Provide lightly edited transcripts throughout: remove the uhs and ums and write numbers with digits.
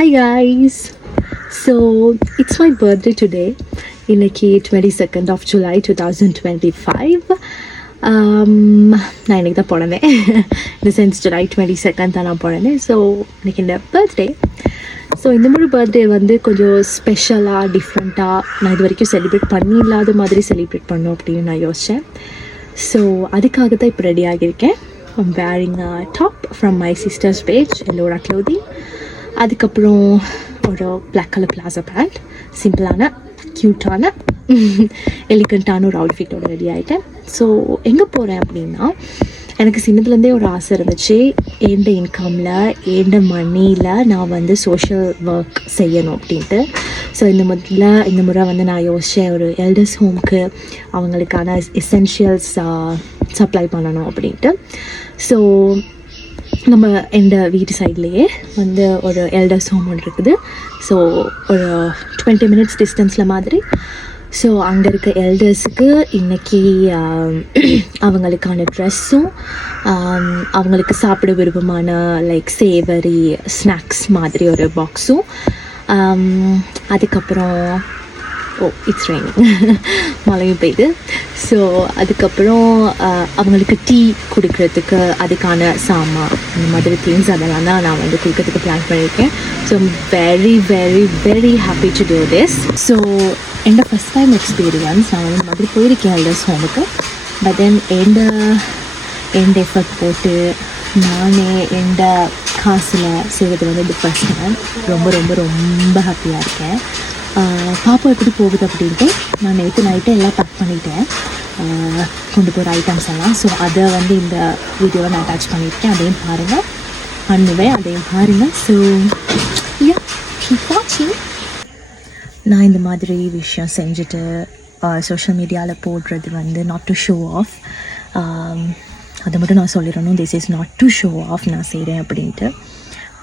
Hi guys! So it's my birthday today. இன்னைக்கு 22nd of July 2025. நான் இன்றைக்கி தான் பிறந்தேன். இந்த சென்ஸ் July 22nd தான் நான் பிறந்தேன். ஸோ இன்றைக்கி இந்த பர்த்டே. ஸோ இந்த மாதிரி பர்த்டே வந்து கொஞ்சம் ஸ்பெஷலாக டிஃப்ரெண்ட்டாக நான் இது வரைக்கும் செலிப்ரேட் பண்ணில்லாத மாதிரி செலிப்ரேட் பண்ணோம் அப்படின்னு நான் யோசித்தேன். ஸோ அதுக்காக தான் இப்போ ready ஆகியிருக்கேன். I'm wearing a top from my sister's page, Ellora Clothing. அதுக்கப்புறம் ஒரு பிளாக் கலர் பிளாசா பேண்ட், சிம்பிளான க்யூட்டான எலிகண்ட்டான ஒரு அவுட்ஃபிட்டோட ரெடி ஆகிட்டேன். ஸோ எங்கே போகிறேன் அப்படின்னா, எனக்கு சின்னதுலேருந்தே ஒரு ஆசை இருந்துச்சு, ஏண்ட இன்கமில் ஏண்ட மணியில் நான் வந்து சோஷியல் ஒர்க் செய்யணும் அப்படின்ட்டு. ஸோ இந்த முறை வந்து நான் யோசித்தேன், ஒரு எல்டர்ஸ் ஹோம்க்கு அவங்களுக்கான எசென்ஷியல்ஸ் சப்ளை பண்ணணும் அப்படின்ட்டு. ஸோ நம்ம இந்த வீட்டு சைட்லேயே வந்து ஒரு எல்டர்ஸ் ஹோம் ஒன்று இருக்குது. ஸோ ஒரு 20 minutes டிஸ்டன்ஸில் மாதிரி. ஸோ அங்கே இருக்க எல்டர்ஸுக்கு இன்றைக்கி அவங்களுக்கான ட்ரெஸ்ஸும் அவங்களுக்கு சாப்பிட விருப்பமான லைக் சேவரி ஸ்நாக்ஸ் மாதிரி ஒரு பாக்ஸும், அதுக்கப்புறம் இட்ஸ் ரெய்னிங் மழையும் பெய்யுது. ஸோ அதுக்கப்புறம் அவங்களுக்கு டீ குடிக்கிறதுக்கு அதுக்கான சாமான், அந்த மாதிரி திங்ஸ் அதெல்லாம் தான் நான் வந்து கொடுக்கறதுக்கு பிளான் பண்ணியிருக்கேன். So very very very happy to do this. So என்னோட ஃபஸ்ட் டைம் எக்ஸ்பீரியன்ஸ், நான் வந்து இந்த மாதிரி போயிருக்கேன் எல்டர்ஸ் ஹோமுக்கு. பட் தென் எந்த எஃபர்ட் போட்டு நானே எந்த காசில் செய்வது வந்து இது ஃபஸ்ட் டைம். ரொம்ப ரொம்ப ரொம்ப ஹாப்பியாக இருக்கேன். பாப்பா எப்படி போகுது அப்படின்ட்டு நான் நேற்று நைட்டு எல்லாம் பேக் பண்ணிட்டேன், கொண்டு போகிற ஐட்டம்ஸ் எல்லாம். ஸோ அதை வந்து இந்த வீடியோவை நான் அட்டாச் பண்ணியிருக்கேன். அதையும் பாருங்கள், அதையும் பாருங்கள். ஸோ கீப் வாட்சிங். நான் இந்த மாதிரி விஷயம் செஞ்சுட்டு சோஷியல் மீடியாவில் போடுறது வந்து நாட் டு ஷோ ஆஃப். அதை மட்டும் நான் சொல்லிடணும், this is not to show off நான் செய்கிறேன் அப்படின்ட்டு.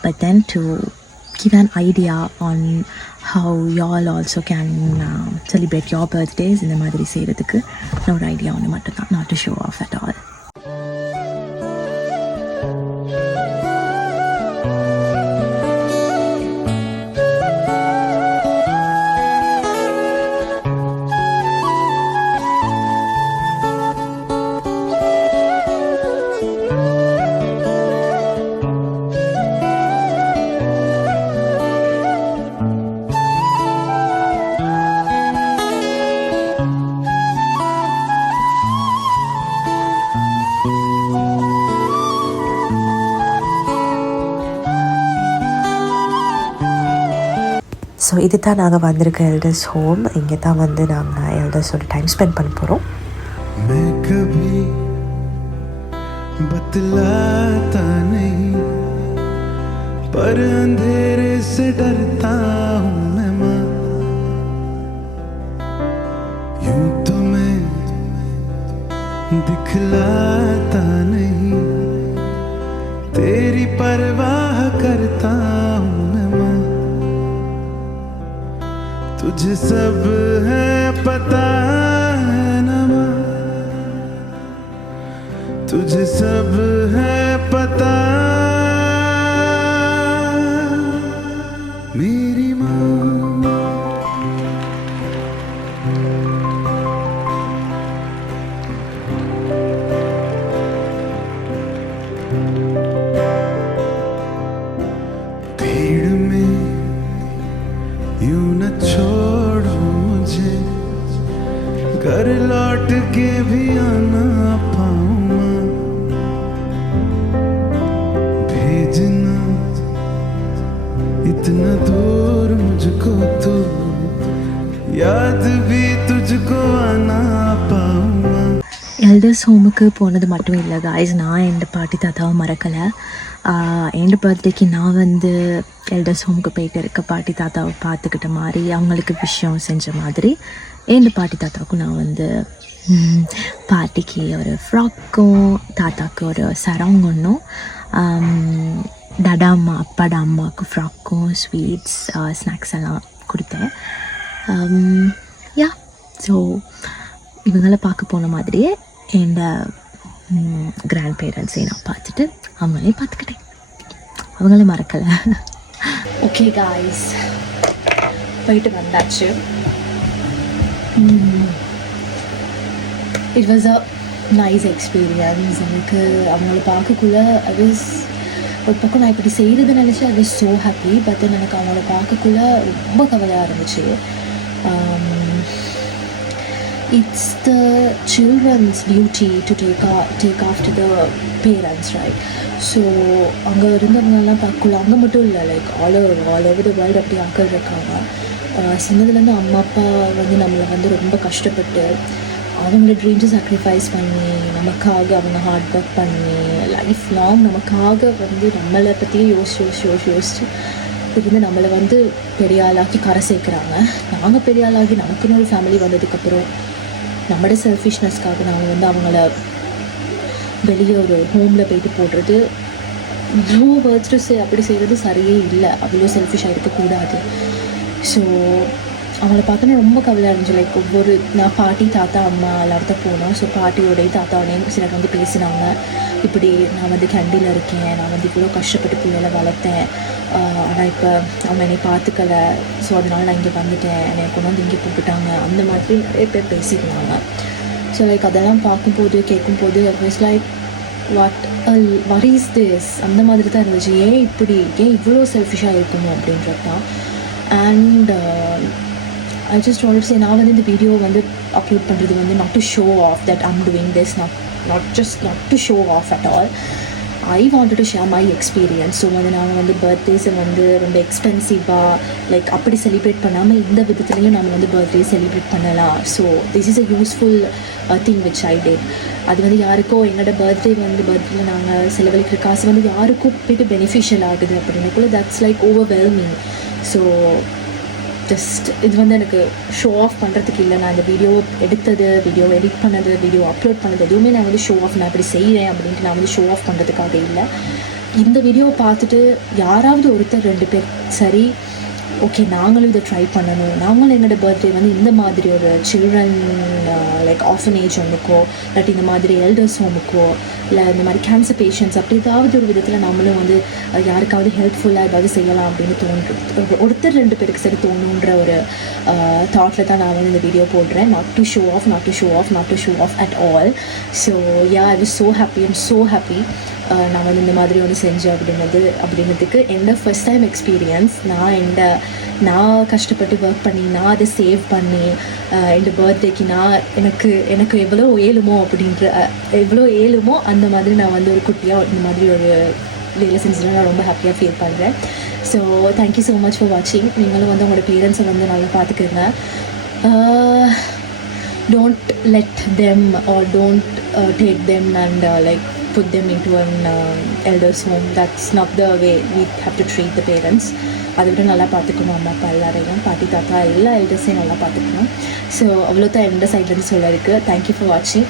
But then to give an idea on how y'all also can celebrate your birthdays இந்த மாதிரி செய்கிறதுக்கு ஒரு ஐடியா ஒன்று மட்டும் தான், not to show off at all. So இது தான் நாங்கள் வந்திருக்க எல்டர்ஸ் ஹோம். இங்கே தான் வந்து நாங்கள் எல்டர்ஸோட டைம் ஸ்பெண்ட் பண்ண போகிறோம். बतलाता नहीं पर अंधेरे से डरता हूँ मैं माँ, यूं तो मैं दिखलाता नहीं, तेरी परवाह करता हूँ मैं माँ. तुझे सब है पता है ना माँ, तुझे सब है पता मेरी माँ. भीड़ में यूं न छोड़ो मुझे, घर लौट के भी आना पाऊँ माँ. भेजना इतना दूर मुझको तो याद भी तुझको आना पाऊँ माँ. எல்டர்ஸ் ஹோமுக்கு போனது மட்டும் இல்லை காய்ஸ், நான் எந்த பாட்டி தாத்தாவை மறக்கலை. எந்த பர்த்டேக்கு நான் வந்து எல்டர்ஸ் ஹோமுக்கு போயிட்டு இருக்க பாட்டி தாத்தாவை பார்த்துக்கிட்ட மாதிரி, அவங்களுக்கு விஷயம் செஞ்ச மாதிரி எந்த பாட்டி தாத்தாவுக்கும் நான் வந்து பாட்டிக்கு ஒரு ஃப்ராக்கும், தாத்தாவுக்கு ஒரு சரங் ஒன்றும், டாடா அம்மா அப்பாட அம்மாவுக்கு ஃப்ராக்கும், ஸ்வீட்ஸ், ஸ்நாக்ஸ் எல்லாம் கொடுத்தேன். ஸோ இவங்களை பார்க்க போன மாதிரியே என் கிராண்ட் பேரண்ட்ஸையும் நான் பார்த்துட்டு அவங்களையும் பார்த்துக்கிட்டேன், அவங்களே மறக்கலை. ஓகே காய்ஸ், போயிட்டு வந்தாச்சு. It was a nice experience. எனக்கு அவங்கள பார்க்கக்குள்ள அது ஒரு பக்கம் நான் இப்படி செய்கிறது நினச்சி I was so happy. But then எனக்கு அவங்கள பார்க்கக்குள்ள ரொம்ப கவலையாக இருந்துச்சு. It's the children's duty to take after the parents, right? So அங்கே இருந்தவங்கெல்லாம் பார்க்கக்குள்ள அங்கே மட்டும் இல்லை, like all over the world அப்படி ஆக்கள் இருக்காங்க. சின்னதுலேருந்து அம்மா அப்பா வந்து நம்மளை வந்து ரொம்ப கஷ்டப்பட்டு அவங்களோட ட்ரீம்ஸை சாக்ரிஃபைஸ் பண்ணி நமக்காக அவங்க ஹார்ட் ஒர்க் பண்ணி லைஃப் லாங் நமக்காக வந்து நம்மளை பற்றியே யோசிச்சு இருந்து நம்மளை வந்து பெரிய ஆளாக்கி கரை சேர்க்குறாங்க. நாங்கள் பெரிய ஆளாகி நமக்குன்னு ஒரு ஃபேமிலி வந்ததுக்கப்புறம் நம்மளோட செல்ஃபிஷ்னஸ்க்காக நாங்கள் வந்து அவங்கள வெளியே ஒரு ஹோமில் போயிட்டு போடுறது, நோ வேர்ட்ஸ் டு சே, அப்படி செய்கிறது சரியே இல்லை. அவ்வளோ செல்ஃபிஷாக இருக்கக்கூடாது. ஸோ அவங்கள பார்த்தோன்னா ரொம்ப கவலையாக இருந்துச்சு. லைக் ஒவ்வொரு நான் பாட்டி தாத்தா அம்மா எல்லார்தான் போனோம். ஸோ பாட்டியோடையும் தாத்தாவோடையும் சிலர் வந்து பேசினாங்க. இப்படி நான் வந்து கேண்டில் இருக்கேன், நான் வந்து இவ்வளோ கஷ்டப்பட்டு பிள்ளைகளை வளர்த்தேன், ஆனால் இப்போ அவங்க என்னை பார்த்துக்கலை, ஸோ அதனால் நான் இங்கே வந்துட்டேன், என்னை கொண்டு வந்து இங்கே போட்டுட்டாங்க, அந்த மாதிரி நிறைய பேர் பேசியிருந்தாங்க. ஸோ லைக் அதெல்லாம் பார்க்கும்போது கேட்கும்போது it's like what is this, அந்த மாதிரி தான் இருந்துச்சு. ஏன் இவ்வளோ செல்ஃபிஷாக இருக்கணும் அப்படின்றது தான். And I just wanted to say, நான் வந்து இந்த வீடியோ வந்து அப்லோட் பண்ணுறது வந்து not to show off that I'm doing this, not to show off at all. I wanted to share my experience. So வந்து நாங்கள் வந்து பர்த்டேஸை வந்து ரொம்ப எக்ஸ்பென்சிவாக லைக் அப்படி செலிப்ரேட் பண்ணாமல் இந்த விதத்துலேயும் நம்ம வந்து பர்த்டே செலிப்ரேட் பண்ணலாம். So this is a useful thing which I did. அது வந்து யாருக்கோ எங்களோட பர்த்டேல நாங்கள் செலவழிக்கிற காசு வந்து யாருக்கும் போய்ட்டு பெனிஃபிஷியல் ஆகுது அப்படின்னக்குள்ள that's like overwhelming. So just இது வந்து எனக்கு ஷோ ஆஃப் பண்ணுறதுக்கு இல்லை. நான் இந்த வீடியோ எடுத்தது, வீடியோ எடிட் பண்ணது, வீடியோ அப்லோட் பண்ணது எதுவுமே நான் வந்து ஷோ ஆஃப் நான் இப்படி செய்கிறேன் அப்படின்ட்டு நான் வந்து ஷோ ஆஃப் பண்ணுறதுக்காக இல்லை. இந்த வீடியோவை பார்த்துட்டு யாராவது ஒருத்தர் 2 பேர் சரி ஓகே நாங்களும் இதை ட்ரை பண்ணணும், நாங்களும் என்னோட பர்த்டே வந்து இந்த மாதிரி ஒரு சில்ட்ரன் லைக் ஆர்ஃபனேஜ் ஒன்றுக்கோ இல்லாட்டி இந்த மாதிரி எல்டர்ஸ் ஹோமுக்கோ இல்லை இந்த மாதிரி கேன்சர் பேஷண்ட்ஸ் அப்படி ஏதாவது ஒரு விதத்தில் நம்மளும் வந்து யாருக்காவது ஹெல்ப்ஃபுல்லாக ஏதாவது செய்யலாம் அப்படின்னு ஒருத்தர் 2 பேருக்கு சரி தோணுன்ற ஒரு தாட்டில் தான் நான் வந்து இந்த வீடியோ போடுறேன். not to show off at all. So yeah, I was so happy. I'm so happy. நான் வந்து இந்த மாதிரி ஒன்று செஞ்சேன் அப்படின்றதுக்கு என்னோட ஃபர்ஸ்ட் டைம் எக்ஸ்பீரியன்ஸ். நான் கஷ்டப்பட்டு ஒர்க் பண்ணி நான் அதை சேவ் பண்ணி இந்த பர்த்டேக்கு எனக்கு எவ்வளோ ஏழுமோ அந்த மாதிரி நான் வந்து ஒரு குட்டியாக இந்த மாதிரி ஒரு வேலை செஞ்சு நான் ரொம்ப ஹாப்பியாக ஃபீல் பண்ணுறேன். So thank you so much for வாட்சிங். நீங்களும் வந்து உங்களோட பேரண்ட்ஸை வந்து நல்லா பார்த்துக்குங்க. Don't let them or don't take them and like put them into an elder's home. That's not the way we have to treat the parents. அதை விட நல்லா பார்த்துக்கணும். அம்மா அப்பா எல்லாரையும், பாட்டி தாத்தா எல்லா எல்டர்ஸையும் நல்லா பார்த்துக்கணும். ஸோ அவ்வளோதான் என்னோட சைட்லேருந்து சொல்ல இருக்குது. தேங்க்யூ ஃபார் வாட்சிங்.